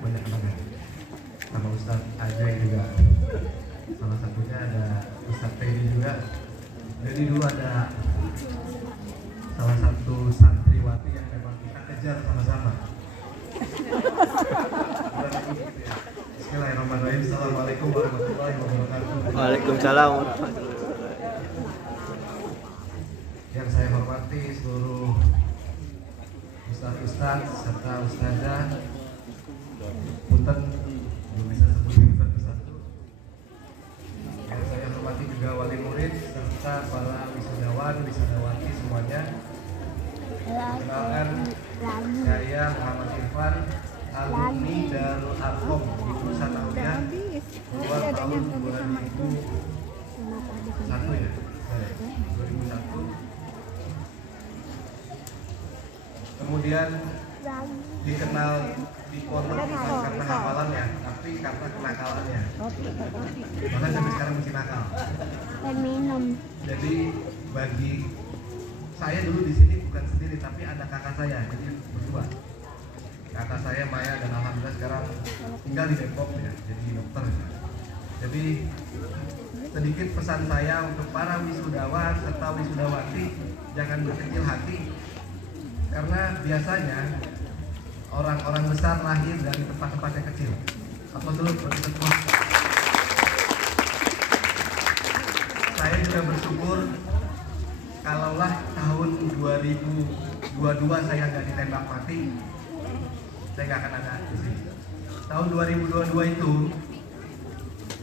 banyak banget. Sama Ustadz Ajay juga. Salah satunya ada Ustadz Teddy juga. Jadi dulu ada salah satu santriwati yang memang kita kejar sama-sama. Bismillahirrahmanirrahim. Assalamualaikum warahmatullahi wabarakatuh. Waalaikumsalam warahmatullahi wabarakatuh. Yang saya hormati seluruh ustaz serta ustazah, punten belum bisa sebutin satu-satu. Yang saya hormati juga wali murid serta para wisudawan, wisudawati semuanya. Perkenalkan, saya Muhammad Irfan, alumni Darul Arqam Ibu Sanawiyah keluar tahun 2001 ya, 2001. Kemudian dikenal di pondok bukan karena hafalannya, tapi karena kenakalannya. Bahkan sampai sekarang masih nakal. Jadi bagi saya dulu di sini bukan sendiri, tapi ada kakak saya, jadi berdua. Kakak saya Maya dan alhamdulillah sekarang tinggal di Depok ya, jadi dokter. Jadi sedikit pesan saya untuk para wisudawan serta wisudawati, jangan berkecil hati. Karena biasanya orang-orang besar lahir dari tempat-tempat yang kecil. Apa dulu? Saya juga bersyukur kalaulah tahun 2022 saya nggak ditembak mati, saya nggak akan ada di sini. Tahun 2022 itu,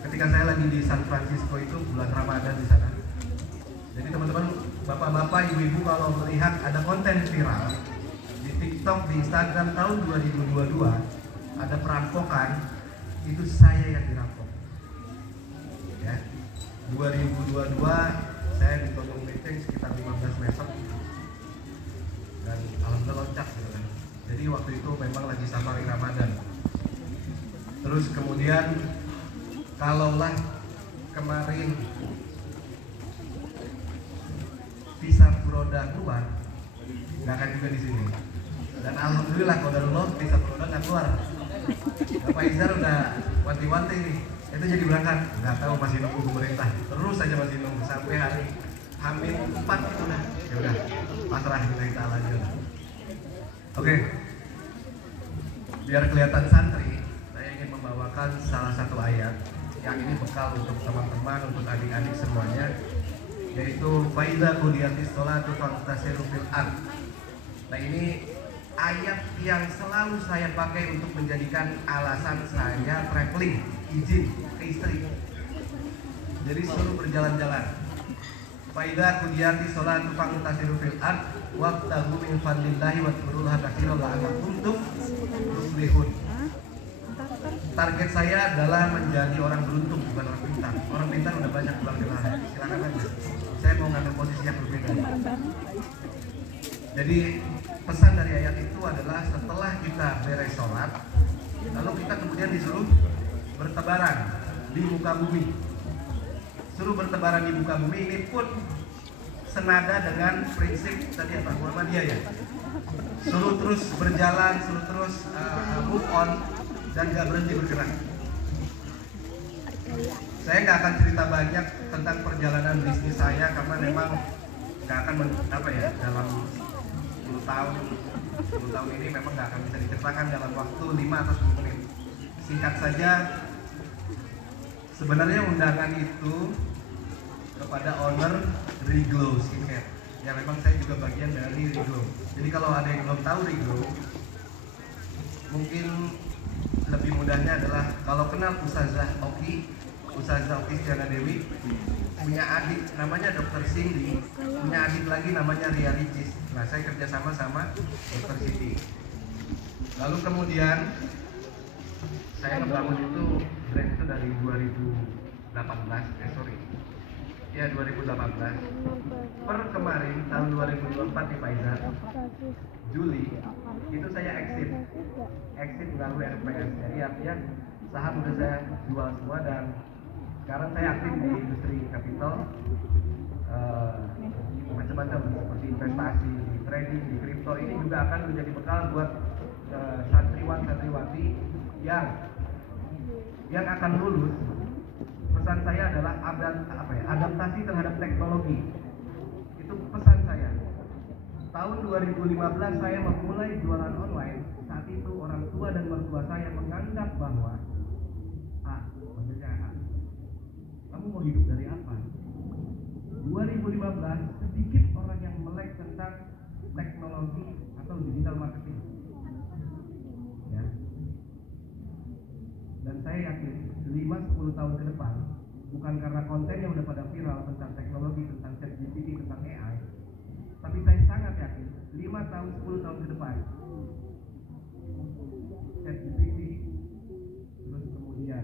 ketika saya lagi di San Francisco itu bulan Ramadan di sana. Jadi teman-teman, bapak-bapak, ibu-ibu kalau melihat ada konten viral di TikTok, di Instagram tahun 2022 ada perampokan, itu saya yang dirampok. Ya, 2022 saya ditodong beceng sekitar 15 meter dan alhamdulillah loncat gitu kan. Jadi waktu itu memang lagi safari Ramadan. Terus kemudian kalaulah kemarin visa Furoda keluar, nggak akan juga di sini. Dan alhamdulillah qadarullah visa Furoda nggak keluar. Bapak Izar udah wanti-wanti nih, itu jadi berangkat. Nggak tahu, masih nunggu pemerintah. Terus saja masih nunggu sampai hari Hamin 4 itu dah. Ya udah, pasrah kita aja. Oke. Biar kelihatan santri, saya ingin membawakan salah satu ayat yang ini bekal untuk teman-teman, untuk adik-adik semuanya, yaitu faida qudiyatis sholatu fantasiru fil ard. Nah, ini ayat yang selalu saya pakai untuk menjadikan alasan saya traveling, izin ke istri. Jadi suruh berjalan-jalan. Faida qudiyatis sholatu fantasiru fil ard wabtaghu min fadlillahi wadhkurullaha katsiran la'allakum tuflihun. Target saya adalah menjadi orang beruntung, bukan orang pintar. Orang pintar udah banyak pulang di lahan. Silakan aja. Saya mau ngambil posisi yang berbeda. Jadi pesan dari ayat itu adalah setelah kita beres sholat, lalu kita kemudian disuruh bertebaran di muka bumi. Suruh bertebaran di muka bumi ini pun senada dengan prinsip tadi apa? Muhammadiyah ya. Suruh terus berjalan, suruh terus move on dan gak berhenti bergerak. Saya nggak akan cerita banyak tentang perjalanan bisnis saya karena memang nggak akan dalam 10 tahun ini memang nggak akan bisa diceritakan dalam waktu 5 atau 10 menit. Singkat saja, sebenarnya undangan itu kepada owner Riglow Skincare. Ya memang saya juga bagian dari Riglow. Jadi kalau ada yang belum tahu Riglow, mungkin lebih mudahnya adalah kalau kenal Ustazah Oki Stiana Dewi, punya adik namanya Dr. Cindy, punya adik lagi namanya Ria Ricis. Nah, saya kerjasama sama Dr. Cindy. Lalu kemudian saya ngebangun itu brand itu dari 2018. Per kemarin tahun 2024 di Faizal Juli itu saya exit melalui RPS. Jadi artinya saham udah saya jual semua dan sekarang saya aktif di industri kapital, macam-macam seperti investasi, di trading, di kripto. Ini juga akan menjadi bekal buat santriwan-santriwati yang akan lulus, pesan saya adalah adaptasi terhadap teknologi. Itu pesan saya. Tahun 2015 saya memulai jualan online. Saat itu orang tua dan mertua saya menganggap bahwa maksudnya kamu mau hidup dari apa? 2015 sedikit orang yang melek tentang teknologi atau digital marketing. Ya. Dan saya yakin 5-10 tahun ke depan, bukan karena kontennya udah pada viral tentang teknologi, tentang ChatGPT, tentang AI, tapi saya sangat yakin 5 tahun, 10 tahun ke depan ChatGPT, terus kemudian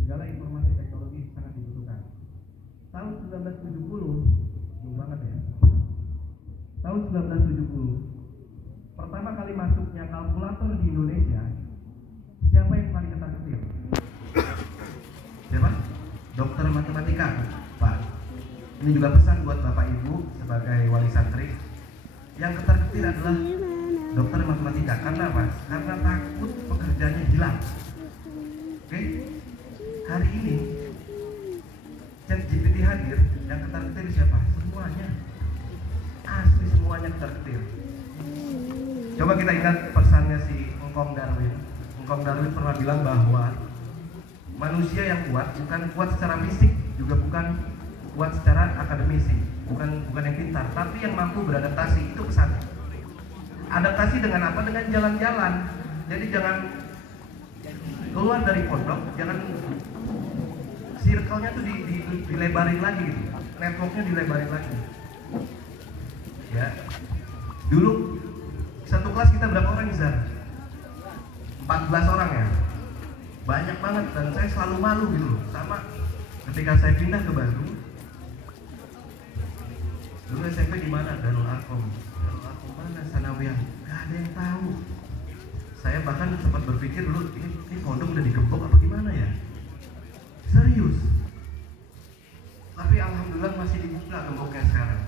segala informasi teknologi sangat dibutuhkan. Tahun 1970, belum banget ya. Tahun 1970, pertama kali masuknya kalkulator di Indonesia, siapa yang paling ketar-ketir? Siapa? Dokter matematika, Pak. Ini juga pesan buat Bapak Ibu sebagai wali santri. Yang ketar-ketir adalah dokter matematika. Karena apa? Karena takut pekerjaannya hilang. Oke? Hari ini ChatGPT hadir, yang ketar-ketir siapa? Semuanya. Asli semuanya ketar-ketir. Coba kita ingat pesannya si Engkong Darwin. Engkong Darwin pernah bilang bahwa manusia yang kuat bukan kuat secara fisik, juga bukan kuat secara akademisi, bukan yang pintar, tapi yang mampu beradaptasi. Itu pesannya. Adaptasi dengan apa? Dengan jalan-jalan. Jadi jangan keluar dari pondok, jangan circle-nya tuh dilebarin lagi, network-nya dilebarin lagi. Ya. Dulu satu kelas kita berapa orang, Izar? 14 orang ya. Banyak banget, dan saya selalu malu gitu loh. Sama ketika saya pindah ke Bandung. Dulu SMP di mana? Darul Arkom. Darul Arkom mana? Sanawiyah. Gak ada yang tahu. Saya bahkan sempat berpikir dulu, ini pondok udah digembok apa gimana ya? Serius. Tapi alhamdulillah masih dibuka gemboknya sekarang.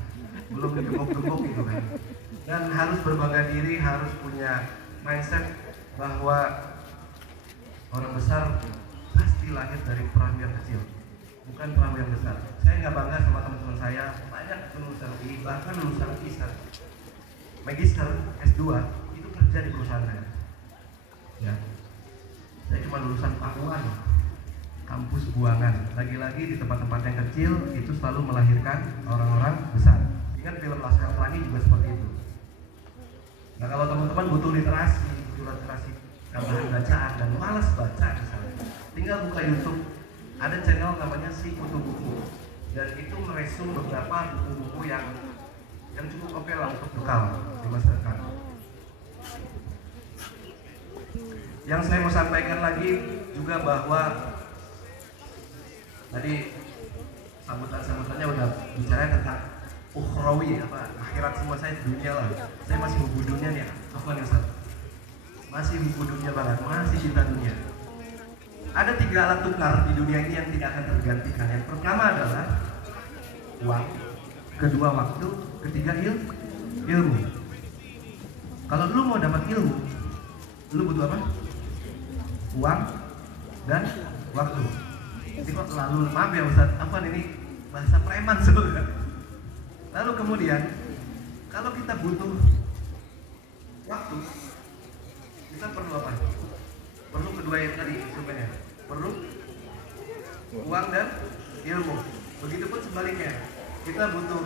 Belum digembok-gembok gitu kan. Dan harus berbangga diri, harus punya mindset bahwa orang besar pasti lahir dari perahu yang kecil, bukan perahu yang besar. Saya nggak bangga sama teman-teman saya, banyak lulusan UI, bahkan lulusan ISA, Magister, S2, itu kerja di perusahaan saya. Ya, saya cuma lulusan Pakuan, kampus buangan. Lagi-lagi di tempat-tempat yang kecil itu selalu melahirkan orang-orang besar. Ingat film Laskar Pelangi juga seperti itu. Nah, kalau teman-teman butuh literasi tambahan bacaan dan malas baca misalnya, tinggal buka YouTube. Ada channel namanya Si Kutu Buku, dan itu meresum beberapa buku-buku yang cukup oke lah untuk bekal di masa depan. Yang saya mau sampaikan lagi juga bahwa tadi sambutannya udah bicara tentang ukhrawi, akhirat semua saya di dunia lah. Saya masih buku dunia nih, Afwan ya Ustaz. Masih buku dunia banget, masih cinta dunia. Ada 3 alat tukar di dunia ini yang tidak akan tergantikan. Yang pertama adalah uang, kedua waktu, ketiga ilmu. Kalau lu mau dapat ilmu, lu butuh apa? Uang dan waktu. Ini kok terlalu, maaf ya Ustaz, apa ini bahasa preman sebenarnya. Lalu kemudian, kalau kita butuh waktu, kita perlu apa? Perlu kedua yang tadi sebenarnya. Perlu uang dan ilmu. Begitupun sebaliknya, kita butuh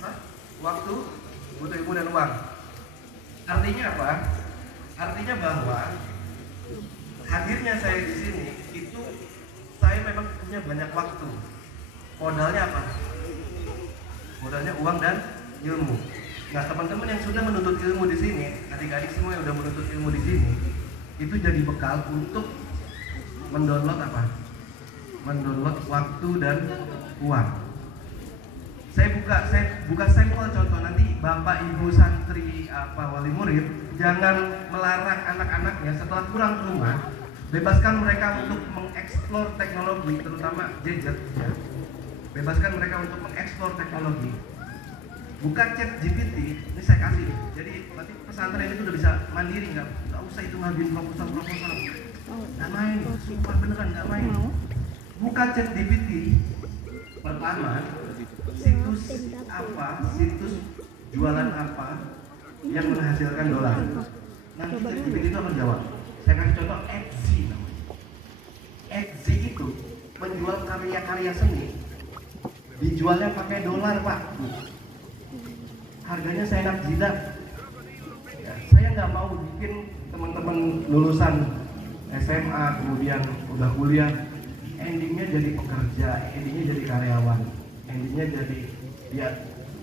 apa? Waktu, butuh ilmu dan uang. Artinya apa? Artinya bahwa hadirnya saya di sini itu saya memang punya banyak waktu. Modalnya apa? Modalnya uang dan ilmu. Nah, teman-teman yang sudah menuntut ilmu di sini, adik-adik semua yang sudah menuntut ilmu di sini, itu jadi bekal untuk mendownload apa? Mendownload waktu dan uang. Saya buka sampel contoh, nanti Bapak Ibu santri wali murid jangan melarang anak-anaknya setelah pulang ke rumah, bebaskan mereka untuk mengeksplor teknologi, terutama gadget ya. Bebaskan mereka untuk mengeksplor teknologi. buka chat GPT, ini saya kasih. Jadi nanti pesantren itu udah bisa mandiri, nggak usah itu ngajuin proposal. Nggak main, sumpah beneran nggak main. Buka chat GPT, pertama situs apa, situs jualan apa yang menghasilkan dolar. Nanti chat GPT itu akan jawab. Saya kasih contoh Etsy namanya. Etsy itu menjual karya-karya seni, dijualnya pakai dolar, Pak. Harganya seenak jidat. Ya, saya nggak mau bikin teman-teman lulusan SMA kemudian udah kuliah, endingnya jadi pekerja, endingnya jadi karyawan, endingnya jadi ya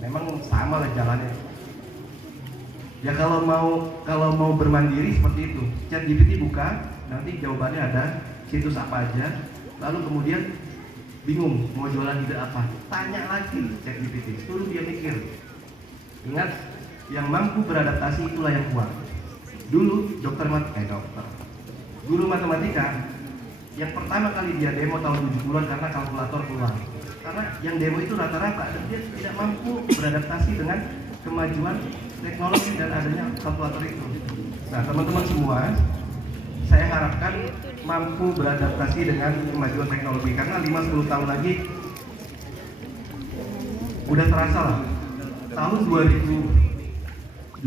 memang sama lah jalannya. Ya kalau mau bermandiri seperti itu, chat GPT buka, nanti jawabannya ada, situs apa aja, lalu kemudian bingung mau jualan ide apa, tanya lagi chat GPT, suruh dia mikir. Ingat, yang mampu beradaptasi itulah yang kuat. Dulu guru matematika yang pertama kali dia demo tahun 70-an karena kalkulator keluar. Karena yang demo itu rata-rata dan dia tidak mampu beradaptasi dengan kemajuan teknologi dan adanya kalkulator itu. Nah, teman-teman semua, saya harapkan mampu beradaptasi dengan kemajuan teknologi karena 5-10 tahun lagi udah terasa lah. Tahun 2021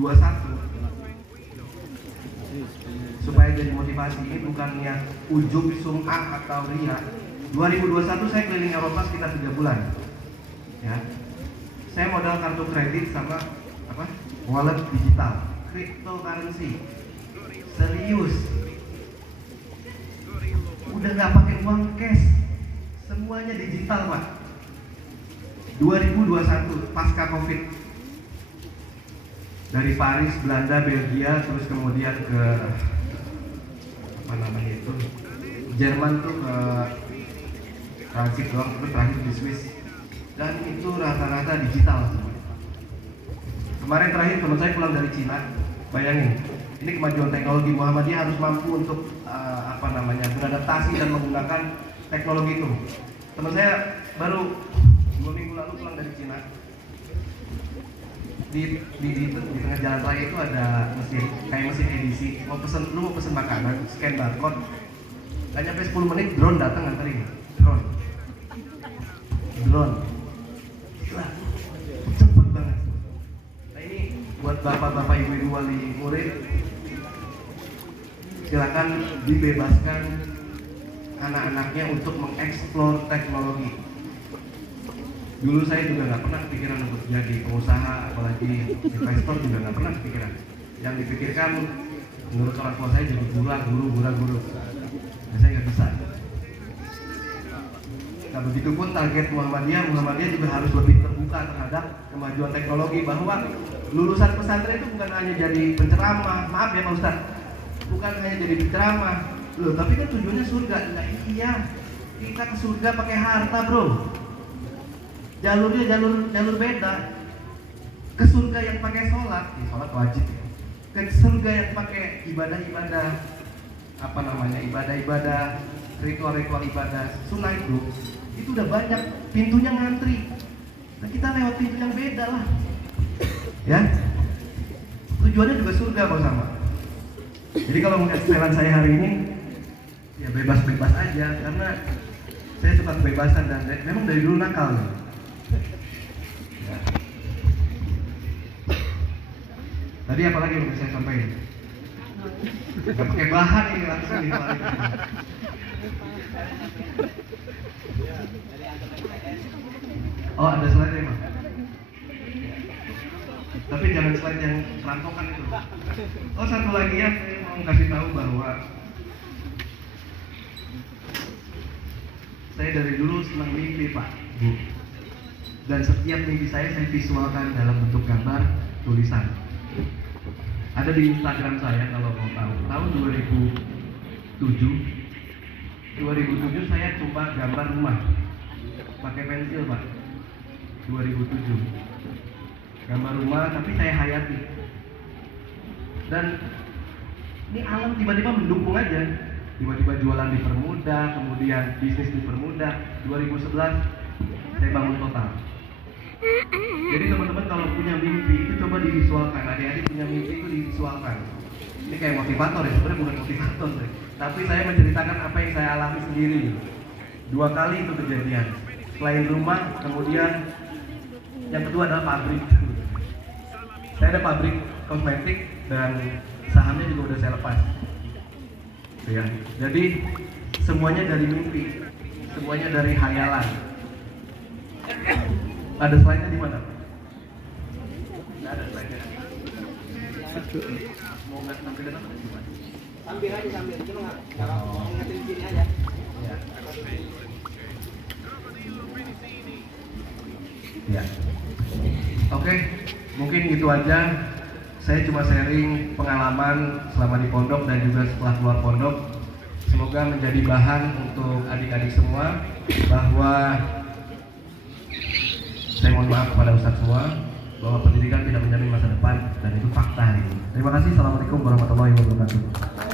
supaya jadi motivasi, ini bukannya ujub, sum'ah atau ria. 2021 saya keliling Eropa sekitar 3 bulan. Ya. Saya modal kartu kredit sama wallet digital, cryptocurrency. Serius. Udah nggak pakai uang cash, semuanya digital, Pak. 2021 pasca Covid, dari Paris, Belanda, Belgia, terus kemudian ke Jerman tuh ke transit doang, terus terakhir di Swiss, dan itu rata-rata digital semua. Kemarin terakhir teman saya pulang dari Cina, bayangin, ini kemajuan teknologi. Muhammadiyah harus mampu untuk beradaptasi dan menggunakan teknologi itu. Teman saya baru 2 minggu lalu pulang dari Cina. Di tengah jalan raya itu ada mesin edisi. Mau pesen makanan, scan barcode. Gak nyampe 10 menit drone datang nganterin. Drone. Gila. Cepet banget. Nah, ini buat bapak-bapak, ibu-ibu wali murid, silakan dibebaskan anak-anaknya untuk mengeksplor teknologi. Dulu saya juga nggak pernah kepikiran untuk jadi pengusaha, apalagi investor juga nggak pernah kepikiran. Yang dipikirkan menurut orang tua saya jadi guru. Nah, saya nggak bisa. Nah, begitupun target Muhammadiyah juga harus lebih terbuka terhadap kemajuan teknologi, bahwa lulusan pesantren itu bukan hanya jadi penceramah, maaf ya Pak Ustadz, bukan hanya jadi penceramah, loh, tapi kan tujuannya surga. Nah, iya, kita ke surga pakai harta, bro. Jalurnya jalur beda. Ke surga yang pakai sholat wajib ya. Ke surga yang pakai ibadah-ibadah ritual-ritual ibadah sunnah itu udah banyak, pintunya ngantri. Nah, kita lewat pintu yang beda lah, ya. Tujuannya juga surga kok sama. Jadi kalau melihat setelan saya hari ini, ya bebas-bebas aja, karena saya suka kebebasan dan memang dari dulu nakal nih. Ya. Tadi apalagi yang saya sampaikan? Gak pakai bahan ini langsung nih. Oh, ada slide ya, Pak? Tapi jangan slide yang perampokan itu. Oh, satu lagi ya, saya mau kasih tahu bahwa saya dari dulu senang mimpi, Pak, Bu. Dan setiap mimpi saya visualkan dalam bentuk gambar, tulisan. Ada di Instagram saya kalau mau tahu. Tahun 2007 saya coba gambar rumah pakai pensil, Pak. 2007 gambar rumah, tapi saya hayati. Dan ini alam tiba-tiba mendukung aja. Tiba-tiba jualan dipermudah, kemudian bisnis dipermudah. 2011 saya bangun total. Jadi teman-teman kalau punya mimpi itu coba divisualkan. Adik-adik punya mimpi itu divisualkan. Ini kayak motivator ya, sebenarnya bukan motivator deh. Tapi saya menceritakan apa yang saya alami sendiri. 2 kali itu kejadian. Selain rumah, kemudian yang kedua adalah pabrik. Saya ada pabrik kosmetik dan sahamnya juga udah saya lepas. Ya. Jadi semuanya dari mimpi, semuanya dari hayalan. Ada slide-nya di mana? Nggak ada slide-nya. Mau nggak tampilin apa? Sambil aja sambil, cuma kalau ngeliatin sini aja. Ya. Ya. Oke, mungkin itu aja. Saya cuma sharing pengalaman selama di pondok dan juga setelah keluar pondok. Semoga menjadi bahan untuk adik-adik semua bahwa saya mohon maaf kepada Ustadz semua bahwa pendidikan tidak menjamin masa depan dan itu fakta hari ini. Terima kasih. Assalamualaikum warahmatullahi wabarakatuh.